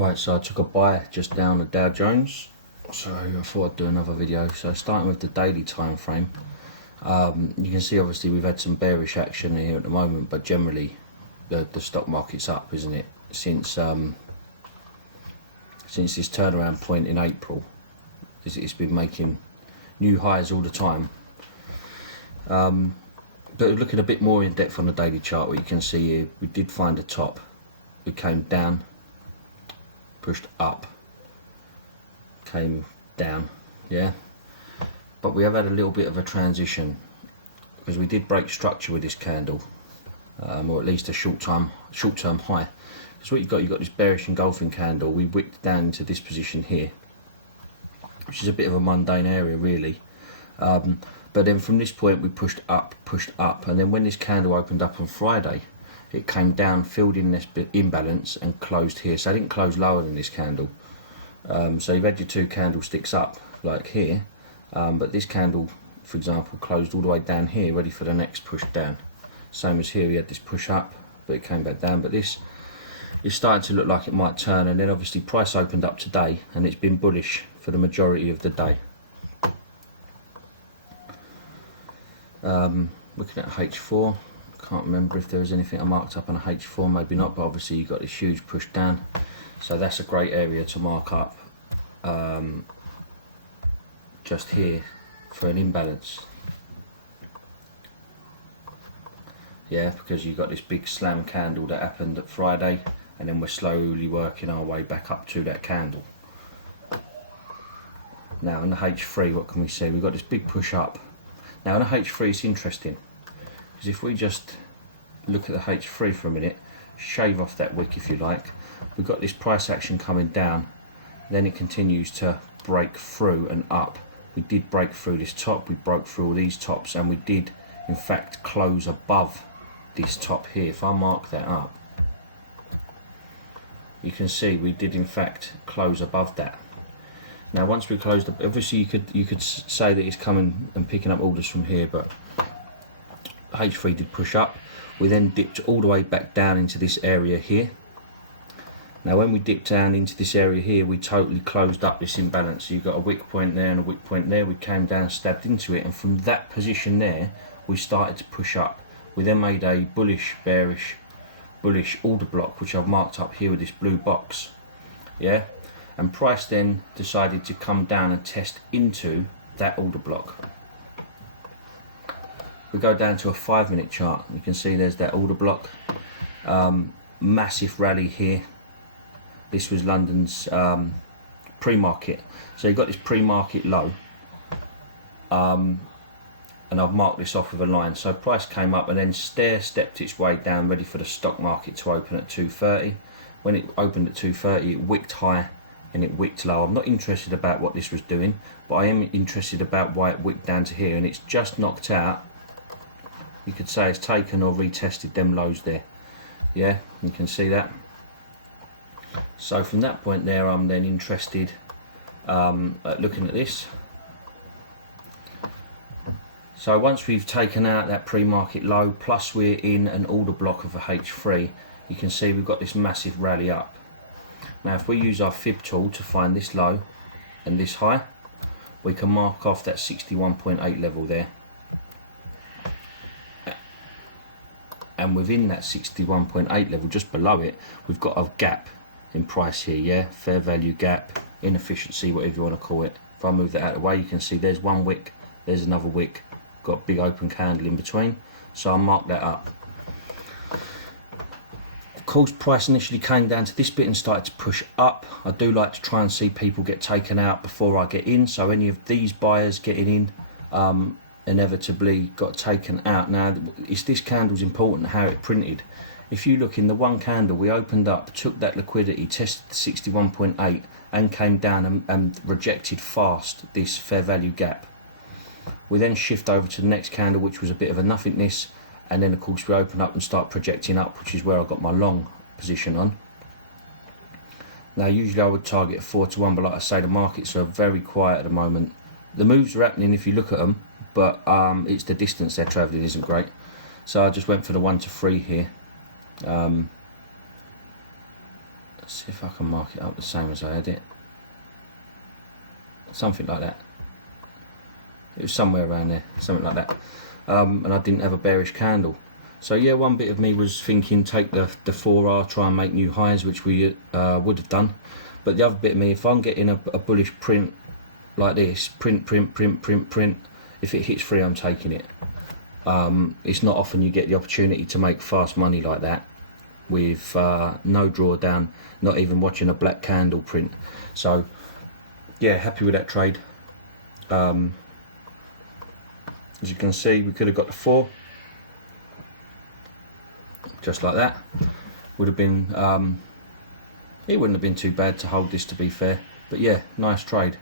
Right, so I took a buy just down the Dow Jones, so I thought I'd do another video. So starting with the daily time frame, you can see obviously we've had some bearish action here at the moment, but generally the stock market's up, isn't it, since this turnaround point in April. It's been making new highs all the time. But looking a bit more in depth on the daily chart, what you can see here, we did find a top, we came down, pushed up, came down, yeah, but we have had a little bit of a transition because we did break structure with this candle, or at least a short-term high. Because what you've got this bearish engulfing candle. We wicked down into this position here, which is a bit of a mundane area really, but then from this point we pushed up, and then when this candle opened up on Friday, it came down, filled in this bit imbalance and closed here. So I didn't close lower than this candle. So you've had your two candlesticks up like here, but this candle, for example, closed all the way down here, ready for the next push down. Same as here, we had this push up, but it came back down. But this is starting to look like it might turn, and then obviously price opened up today, and it's been bullish for the majority of the day. Looking at H4. Can't remember if there was anything I marked up on a H4, maybe not, but obviously you got this huge push down, so that's a great area to mark up just here for an imbalance, yeah, because you got this big slam candle that happened at Friday, and then we're slowly working our way back up to that candle. Now in the H3, what can we see? We've got this big push up. Now in the H3 it's interesting, because if we just look at the H3 for a minute, shave off that wick if you like, we've got this price action coming down, then it continues to break through and up. We did break through this top, we broke through all these tops, and we did in fact close above this top here. If I mark that up, you can see we did in fact close above that. Now once we closed up, obviously you could say that it's coming and picking up orders from here, but H3 did push up. We then dipped all the way back down into this area here. Now when we dipped down into this area here, we totally closed up this imbalance. So you've got a wick point there and a wick point there. We came down, stabbed into it, and from that position there we started to push up. We then made a bullish, bearish, bullish order block, which I've marked up here with this blue box, yeah, and price then decided to come down and test into that order block. We go down to a 5-minute chart, you can see there's that order block, massive rally here. This was London's pre-market, so you've got this pre-market low, and I've marked this off with a line. So price came up and then stepped its way down, ready for the stock market to open at 230. When it opened at 230, it wicked high and it wicked low. I'm not interested about what this was doing, but I am interested about why it wicked down to here, and it's just knocked out. You could say it's taken or retested them lows there, yeah, you can see that. So from that point there, I'm then interested at looking at this. So once we've taken out that pre-market low, plus we're in an order block of a H3, you can see we've got this massive rally up. Now if we use our fib tool to find this low and this high, we can mark off that 61.8 level there. And within that 61.8 level, just below it, we've got a gap in price here, yeah, fair value gap, inefficiency, whatever you want to call it. If I move that out of the way, you can see there's one wick, there's another wick, got a big open candle in between, so I'll mark that up. Of course, price initially came down to this bit and started to push up. I do like to try and see people get taken out before I get in, so any of these buyers getting in inevitably got taken out. Now it's this candle's important, how it printed. If you look in the one candle, we opened up, took that liquidity, tested the 61.8 and came down and rejected fast this fair value gap. We then shift over to the next candle, which was a bit of a nothingness, and then of course we open up and start projecting up, which is where I got my long position on. Now usually I would target a 4 to 1, but like I say, the markets are very quiet at the moment. The moves are happening if you look at them, but it's the distance they're travelling isn't great. So I just went for the 1 to 3 here. see if I can mark it up the same as I had it. Something like that. It was somewhere around there, something like that. And I didn't have a bearish candle. So yeah, one bit of me was thinking take the 4R, try and make new highs, which we would have done. But the other bit of me, if I'm getting a bullish print like this, print, if it hits 3, I'm taking it. It's not often you get the opportunity to make fast money like that with no drawdown, not even watching a black candle print. So yeah, happy with that trade. As you can see, we could have got the 4 just like that. Would have been it wouldn't have been too bad to hold this, to be fair. But yeah, nice trade.